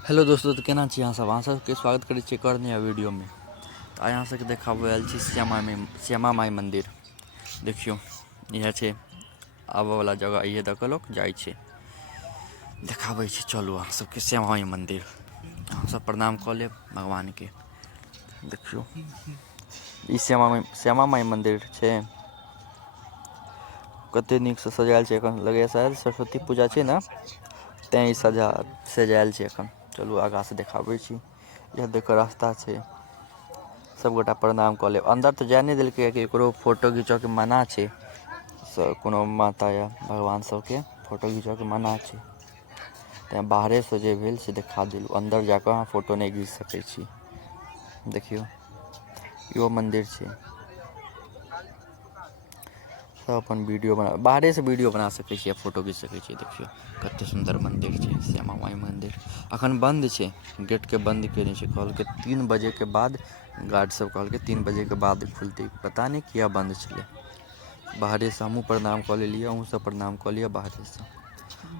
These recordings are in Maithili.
हेलो दोस्तों, तो केना छी अहाँ सब? अहाँ सबके स्वागत करै छी एक और नया वीडियो में। तो आइ अहाँ सबके देखाबऽ आयल छी श्यामा माई मंदिर। देखियो, यह छै आबऽ वाला जगह, इहे दऽ कऽ लोक जाइ छै। देखाबै छी, चलू अहाँ सबके श्यामा माई मंदिर। अहाँ सब प्रणाम कऽ लेब भगवानके। देखियौ, ई श्यामा माई मंदिर छै। कते नीकसँ सजायल छै, एखन लगैए शायद सरस्वती पूजा छै ने, तैँ ई सजायल छै एखन। चलू आगाँसँ देखाबै छी। इएह देखिकऽ रास्ता छै, सभगोटा प्रणाम कऽ लेब। अन्दर तऽ जाय नहि देलकै, ककरो फोटो घिचऽके मना छै। कोनो माता या भगवान सबके फोटो घिचऽके मना छै, तैँ बाहरेसँ जे भेल से देखा देलहुँ। अन्दर जा कऽ अहाँ फोटो नहि घीच सकै छी। देखियौ, इहो मन्दिर छै। सब अपन वीडियो बाहरेसँ वीडियो बना सकै छी आ फोटो घीच सकै छी। देखियौ कतेक सुन्दर मन्दिर छै श्यामा माइ मन्दिर। एखन बन्द छै, गेटके बन्द केने छै, कहलकै 3 बजेके बाद। गार्ड सब कहलकै 3 बजेके बाद खुलतै, पता नहि किया बन्द छलै। बाहरेसँ हमहूँ प्रणाम कऽ लेलियै, अहूँसभ प्रणाम कऽ लिअ बाहरेसँ।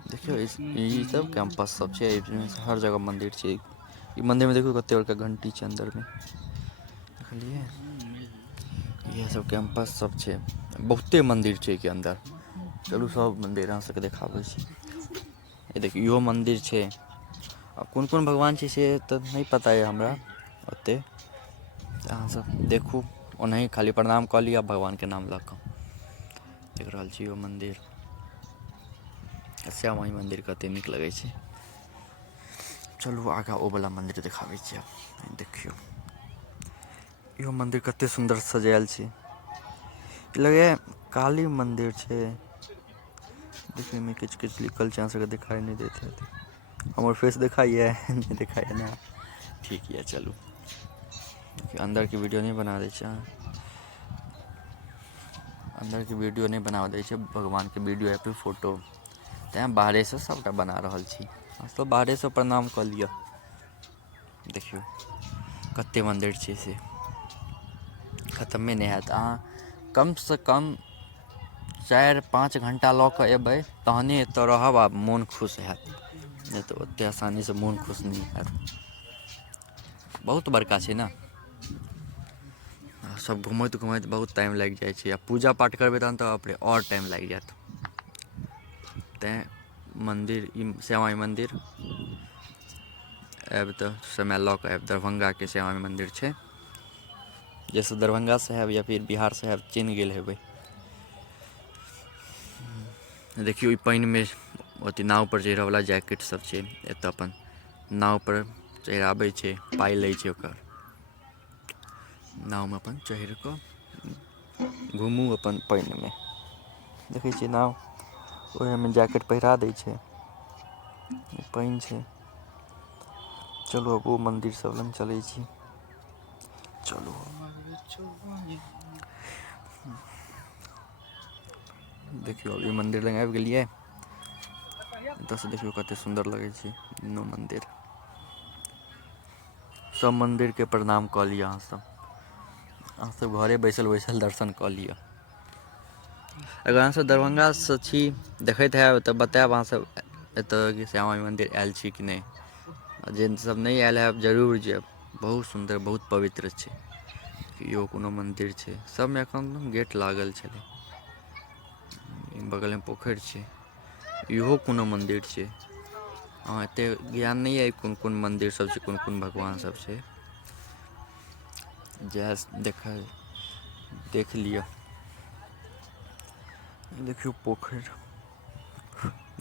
देखियौ ई सब कैंपस सब छै, हर जगह मंदिर छै। ई मंदिर में देखियौ कते बड़का घंटी छै अंदर में, देखलियै। इएह सब कैंपस सब छै, बहुते मंदिर छै एहिके अंदर। चलू सब मंदिर अहाँ सबके देखाबै छी। ई देखियौ इहो मन्दिर छै। आ कोन कोन भगवान छै से तऽ नहि पता यऽ हमरा ओतेक। अहाँसब देखू, ओनाही खाली प्रणाम कऽ लिअ भगवानके नाम लऽ कऽ। देख रहल छी इहो मन्दिर, श्यामा माइ मन्दिर कतेक नीक लगै छै। चलू आगाँ ओ वला मन्दिर देखाबै छी आब। देखियौ इहो मन्दिर कतेक सुन्दर सजायल छै। लगैए काली मन्दिर छै। देखैमे एहिमे किछु किछु लिखल छै, अहाँ सबके देखाइ नहि दैत हैत। हमर फेस देखाइए? नहि देखाइए ने, ठीक यऽ चलू। अन्दरके वीडियो नहि बना दै छै अहाँ। अन्दरके वीडियो नहि बनाबऽ दै छै, भगवानके वीडियो या फिर फोटो। तैँ बाहरेसँ सभटा बना रहल छी। अहाँसब बाहरेसँ प्रणाम कऽ लिअ। देखियौ कतेक मन्दिर छै से, खतमे नहि हैत। अहाँ कमसँ कम 4-5 घण्टा लऽ कऽ एबै, तहने एतऽ रहब आ मोन खुश हैत। नहि तऽ ओतेक आसानीसँ मोन खुश नहि हैत। बहुत बड़का छै ने, सब घूमैत घूमैत बहुत टाइम लागि जाइ छै। आ पूजा पाठ करबै तहन तऽ बाप रे आओर टाइम लागि जायत। तैँ मन्दिर ई श्यामा माइ मन्दिर आयब तऽ समय लऽ कऽ आयब। दरभंगाके श्यामा माइ मन्दिर छै। जाहिसँ दरभंगासँ आयब या फिर बिहारसँ आयब, चिन्ह गेल हेबै। देखियौ ई पानिमे अथी नावपर चढ़ैवला जैकेटसभ छै। एतऽ अपन नावपर चढ़ाबै छै, पाइ लै छै ओकर। नावमे अपन चढ़ि कऽ घुमू अपन पानिमे। देखै छियै नाव, ओहिमे जैकेट पहिरा दै छै। पानि छै। चलू आब ओ मन्दिर सब लग चलै छी। चलू देखियौ ई मन्दिर लग आबि गेलियै। एतऽसँ देखियौ कतेक सुन्दर लगै छै दुनू मन्दिर। सब मन्दिरके प्रणाम कऽ लिअ अहाँसब। अहाँसब घरे बैसल बैसल दर्शन कऽ लिअ। अगर अहाँसब दरभंगासँ छी, देखैत हैब तऽ बतायब अहाँसब एतऽ श्यामा माइ मन्दिर आयल छी कि नहि। आ जे सब नहि आयल हैब जरूर जायब, बहुत सुन्दर बहुत पवित्र छै। इहो कोनो मन्दिर छै, सबमे एखन गेट लागल छलै। बगलमे पोखरि छै। इहो कोनो मन्दिर छै। हँ एतेक ज्ञान नहि अइ कोन कोन मन्दिर सब छै, कोन कोन भगवान सब छै। जएह देख लिअ। देखियौ पोखरि,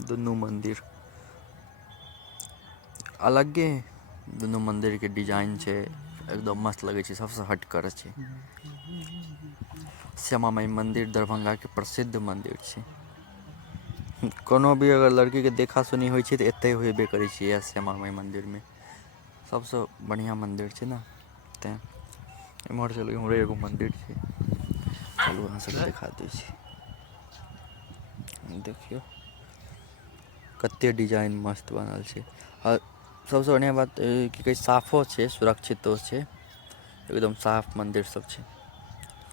दुनू मन्दिर अलगे दुनू मन्दिरके डिजाइन छै। एकदम मस्त लगै छै, सबसँ हटकर छै। श्यामा माइ मन्दिर दरभंगाके प्रसिद्ध मन्दिर छै। कोनो भी अगर लड़कीके देखा सुनी होइ छै तऽ एतहि होयबे करै छै, इएह श्यामा माइ मन्दिरमे। सबसँ बढ़िआँ मन्दिर छै ने, तेँ एम्हर चलू एम्हरो एगो मन्दिर छै। चलू अहाँ सबके देखा दै छी। देखियौ कतेक डिजाइन मस्त बनल छै। आओर सबसँ बढ़िआँ बात की कहै छै, साफो छै, सुरक्षितो छै। एकदम साफ मन्दिर सब छै,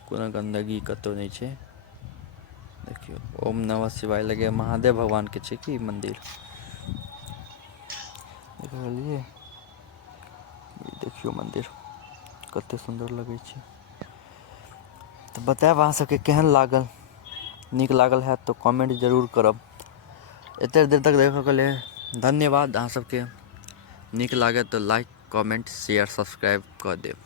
कोनो गन्दगी कतहु नहि छै। देखियौ ओम नमः शिवाय, लगैए महादेव भगवानके छै कि मन्दिर। देखलिए देखियो मंदिर कते सुंदर लगे छै। तो बताएब अहाँ सबके केहन लागल, नीक लागल है तो कमेंट जरूर करब। एते देर तक देखऽ के लेल धन्यवाद। अहाँ सबके नीक लागे तो लाइक कमेंट शेयर सब्सक्राइब कऽ देब।